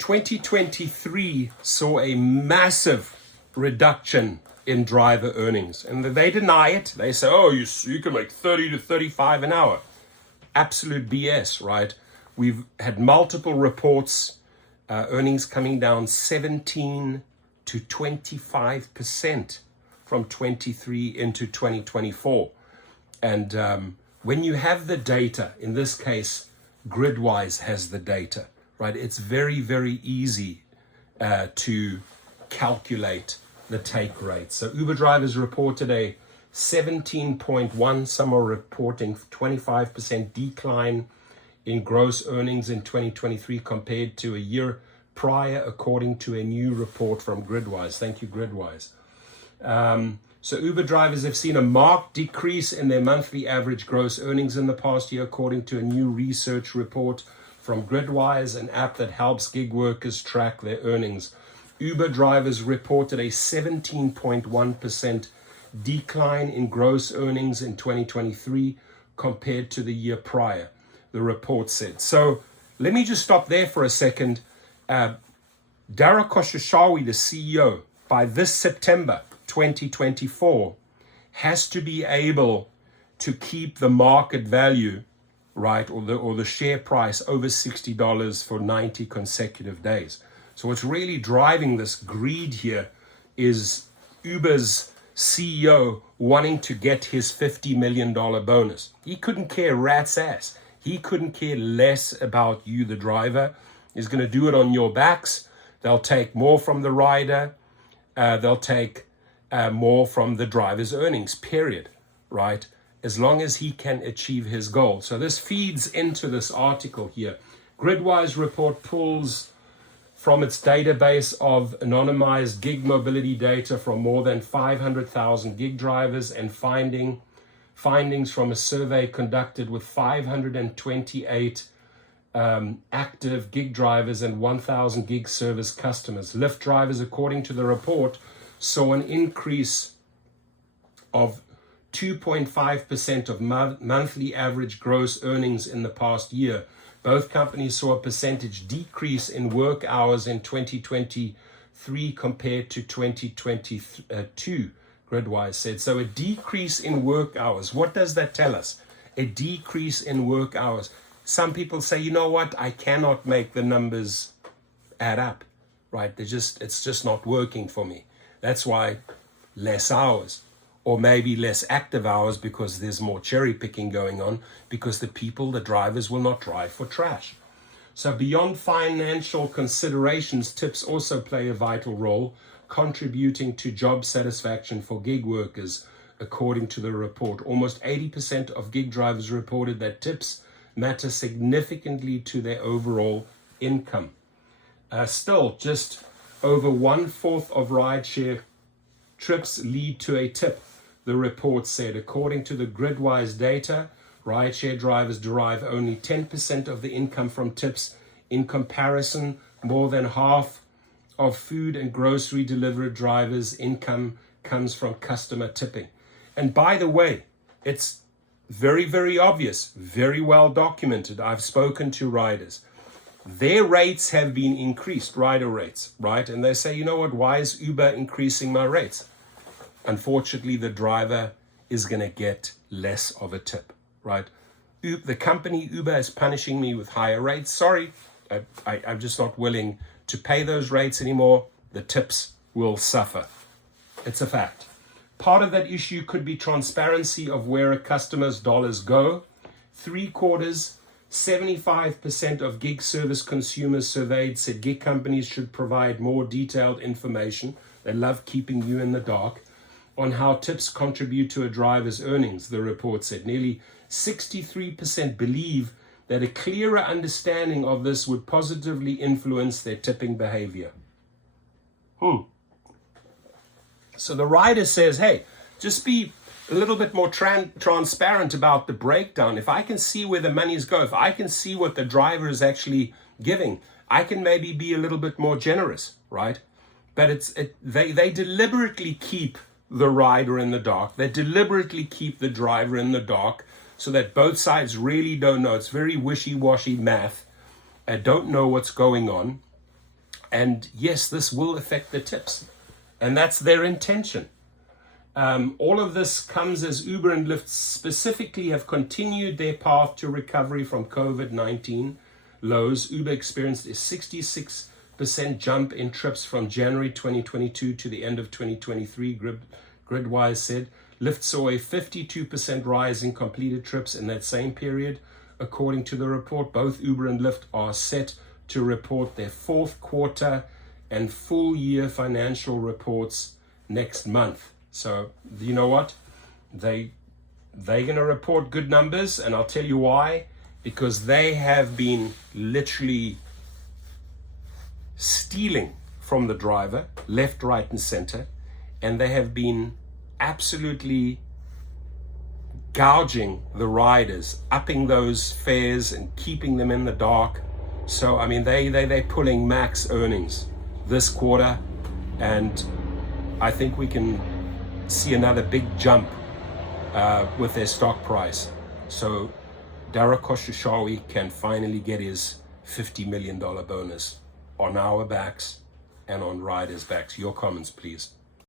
2023 saw a massive reduction in driver earnings. And they deny it. They say, oh, you can make 30 to 35 an hour. Absolute BS, right? We've had multiple reports, earnings coming down 17 to 25% from 23 into 2024. And when you have the data, in this case, Gridwise has the data, right? It's very, very easy to calculate the take rate. So Uber drivers reported a 17.1, some are reporting 25% decline in gross earnings in 2023 compared to a year prior, according to a new report from Gridwise. Thank you, Gridwise. So Uber drivers have seen a marked decrease in their monthly average gross earnings in the past year, according to a new research report from Gridwise, an app that helps gig workers track their earnings. Uber drivers reported a 17.1% decline in gross earnings in 2023 compared to the year prior, the report said. So let me just stop there for a second. Dara Khosrowshahi, the CEO, by this September 2024, has to be able to keep the market value, right, or the share price over $60 for 90 consecutive days. So what's really driving this greed here is Uber's CEO wanting to get his $50 million bonus. He couldn't care rat's ass. He couldn't care less about you, the driver. He's going to do it on your backs. They'll take more from the rider. They'll take more from the driver's earnings, period, right? As long as he can achieve his goal. So this feeds into this article here. Gridwise report pulls from its database of anonymized gig mobility data from more than 500,000 gig drivers and findings from a survey conducted with 528 active gig drivers and 1,000 gig service customers. Lyft drivers, according to the report, saw an increase of 2.5% of monthly average gross earnings in the past year. Both companies saw a percentage decrease in work hours in 2023 compared to 2022, Gridwise said. So a decrease in work hours. What does that tell us? A decrease in work hours. Some people say, you know what, I cannot make the numbers add up, right? It's just not working for me. That's why less hours, or maybe less active hours because there's more cherry picking going on, because the drivers will not drive for trash. So beyond financial considerations, tips also play a vital role, contributing to job satisfaction for gig workers, according to the report. Almost 80% of gig drivers reported that tips matter significantly to their overall income. Still, just over 1/4 of rideshare trips lead to a tip, the report said. According to the Gridwise data, rideshare drivers derive only 10% of the income from tips. In comparison, more than half of food and grocery delivery drivers' income comes from customer tipping. And by the way, it's very, very obvious, very well documented. I've spoken to riders. Their rates have been increased, rider rates, right? And they say, you know what, why is Uber increasing my rates? Unfortunately, the driver is going to get less of a tip, right? The company Uber is punishing me with higher rates. Sorry, I'm just not willing to pay those rates anymore. The tips will suffer. It's a fact. Part of that issue could be transparency of where a customer's dollars go. 3/4, 75% of gig service consumers surveyed said gig companies should provide more detailed information. They love keeping you in the dark on how tips contribute to a driver's earnings, the report said. Nearly 63% believe that a clearer understanding of this would positively influence their tipping behavior. So the rider says, hey, just be a little bit more transparent about the breakdown. If I can see where the monies go, if I can see what the driver is actually giving, I can maybe be a little bit more generous, right? But they deliberately keep the rider in the dark. They deliberately keep the driver in the dark so that both sides really don't know. It's very wishy-washy math. Don't know what's going on. And yes, this will affect the tips. And that's their intention. All of this comes as Uber and Lyft specifically have continued their path to recovery from COVID-19 lows. Uber experienced a 66% jump in trips from January 2022 to the end of 2023, Gridwise said. Lyft saw a 52% rise in completed trips in that same period. According to the report, both Uber and Lyft are set to report their fourth quarter and full year financial reports next month. So you know what? They're going to report good numbers, and I'll tell you why. Because they have been literally stealing from the driver, left, right, and center, and they have been absolutely gouging the riders, upping those fares and keeping them in the dark. So I mean, they're pulling max earnings this quarter, and I think we can see another big jump with their stock price. So Dara Khosrowshahi can finally get his $50 million bonus on our backs and on riders' backs. Your comments, please.